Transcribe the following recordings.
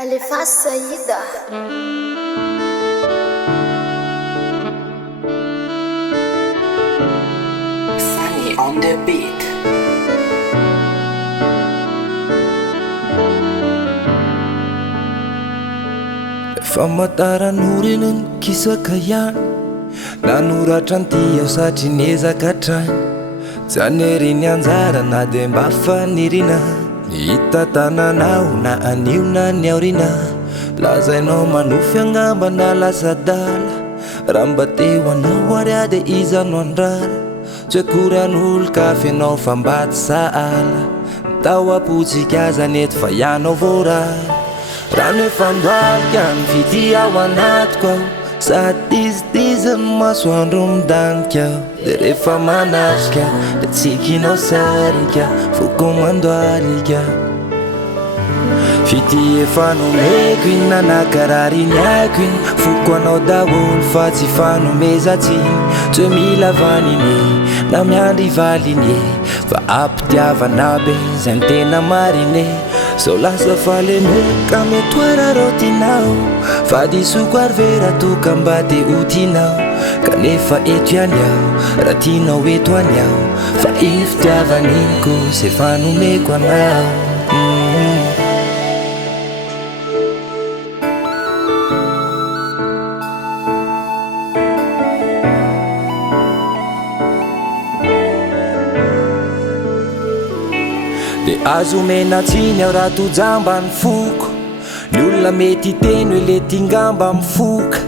Alefa Saïda. Sunny on the beat. Famataran'orena ny kisaka ihany nanoratra an'ty aho satry niezaka hatrany jany ny anjara na de mba fanirina hita tananao na anio na ny aorina lazainao manofy angamba na lasadala raha mba teo anao arya de iza no andrara tsy akoran'olo kafy anao fa mba tsy saala tao apotsika zany eto fa ianao voarara rano efa ndoalika mividy ao anatiko aho sady izidizy ny masoandro midanika aho de rehefa manatrika de tsikinao sarika foko mandoalika fity efa nomeko iny nanakarary iny aiko iny foko anao daholo fa tsy fanomezatsiny tsy hoe mila vaniny na miandry valiny fa ampitiavana be zay ny tena marine so lasa falemeka metoara rotinao fa disoko ary vera toka mba de otinao kanefa eto ihany aho raha tianao eto any aho fa iny fitiavaniko zay fanomeko anao de azo menatsiny aho raha tojamba ny foko ny olona mety teny hoe le tingamba mifoka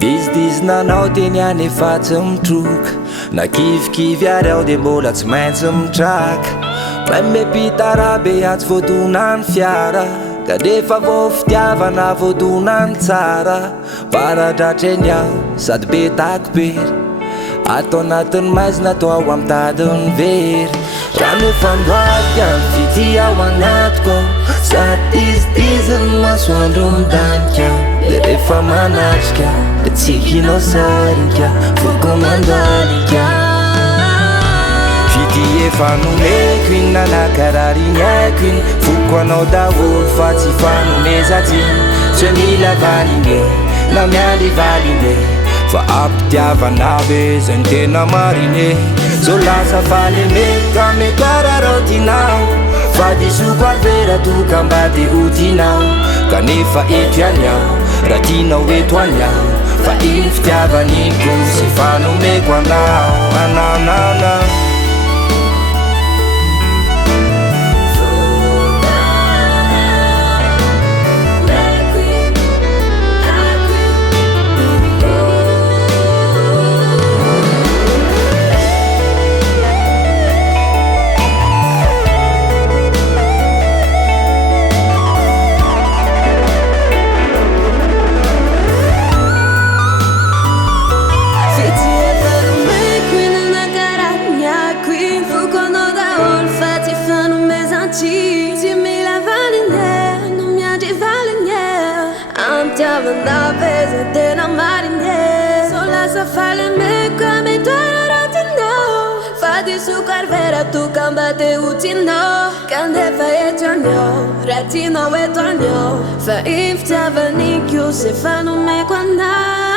dizidizynanao teny any efa tsy mitroka na kivikivy ary aho de mbola tsy maintsy mitraka mamepitarabe atsy voadona ny fiara ka defa vao fitiavana voadona ny tsara paradratreny aho sady be takopery atao anatin'ny maizina atao ao amin'ny tadiny very rano efa ndoalika mividy ao anatiko aho sady izidizy ny masoandro midanika aho de rehefa manatrika de tsikinao sarika foko mandalika fity efa nomeko iny nanakarary iny aiko iny foko anao daholo fa tsy fanomezatsiny tsy hoe mila valine na miandry valine fa ampitiavana be zay ny tena marine so lasa falemeka metoara rotinao fa disoko ary vera toka mba de otinao kanefa eto ihany aho raha tianao eto any aho fa iny fitiavaniko zay fanomeko anao anaonao Ti mila valine, non mi agi valine Amtiavana pesa tena marine So lasa falemeko metoara rotinao fa disoko ary vera toka mba de otinao kanefa eto any aho raha tianao eto any aho fa iny fitiavaniko zay fanomeko anao